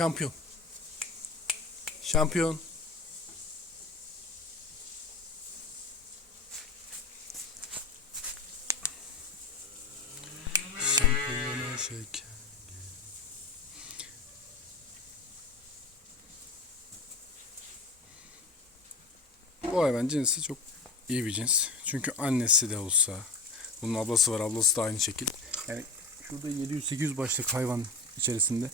Şampiyon. Şampiyon. Şampiyona şeker. Bu hayvan cinsi çok iyi bir cins. Çünkü annesi de olsa, bunun ablası var, ablası da aynı şekil. Yani şurada 700-800 başlık hayvan içerisinde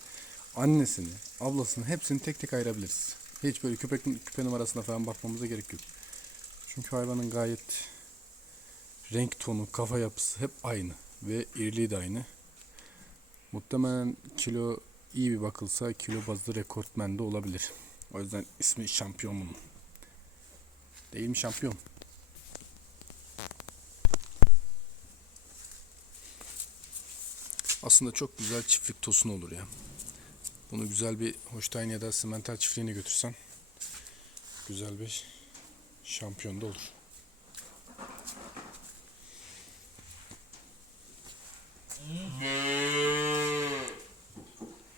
annesini, ablasını hepsini tek tek ayırabiliriz. Hiç böyle köpek küpe numarasına falan bakmamıza gerek yok. Çünkü hayvanın gayet renk tonu, kafa yapısı hep aynı ve iriliği de aynı. Muhtemelen kilo iyi bir bakılsa kilo bazlı rekortmen de olabilir. O yüzden ismi şampiyon. Değil mi şampiyon? Aslında çok güzel çiftlik tosun olur ya. Bunu güzel bir Holstein ya da simental çiftliğine götürsen güzel bir şampiyon da olur.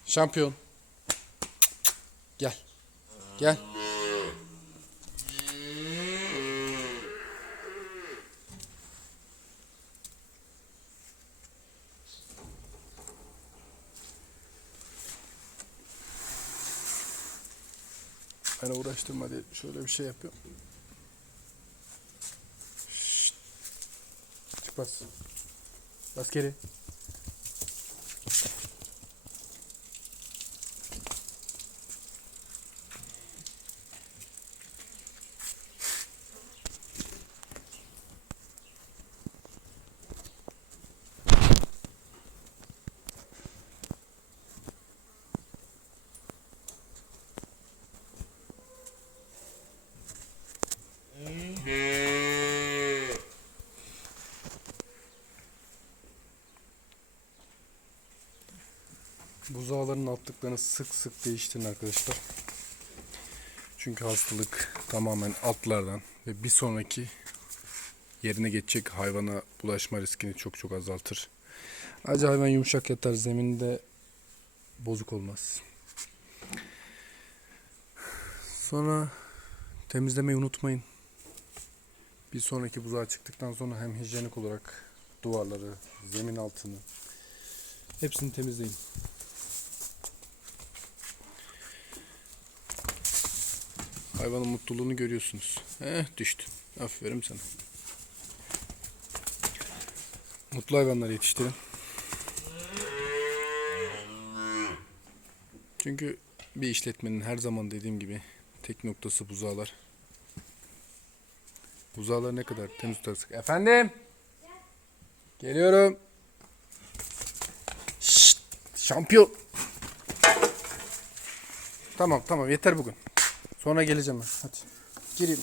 Şampiyon. Gel. Gel. Beni uğraştırma diye şöyle bir şey yapıyorum. Şşt. Çık bas. Bas geri. Buzağların altlıklarını sık sık değiştirin arkadaşlar. Çünkü hastalık tamamen altlardan ve bir sonraki yerine geçecek hayvana bulaşma riskini çok çok azaltır. Ayrıca hayvan yumuşak yatar zeminde bozuk olmaz. Sonra temizlemeyi unutmayın. Bir sonraki buzağa çıktıktan sonra hem hijyenik olarak duvarları, zemin altını hepsini temizleyin. Hayvanın mutluluğunu görüyorsunuz. Eh düştü. Aferin sana. Mutlu hayvanlar yetiştirin. Çünkü bir işletmenin her zaman dediğim gibi tek noktası buzağlar. Buzağları ne kadar temiz tutarsak. Efendim? Geliyorum. Şşt, şampiyon. Tamam tamam yeter bugün. Sonra geleceğim ben. Hadi. Gireyim.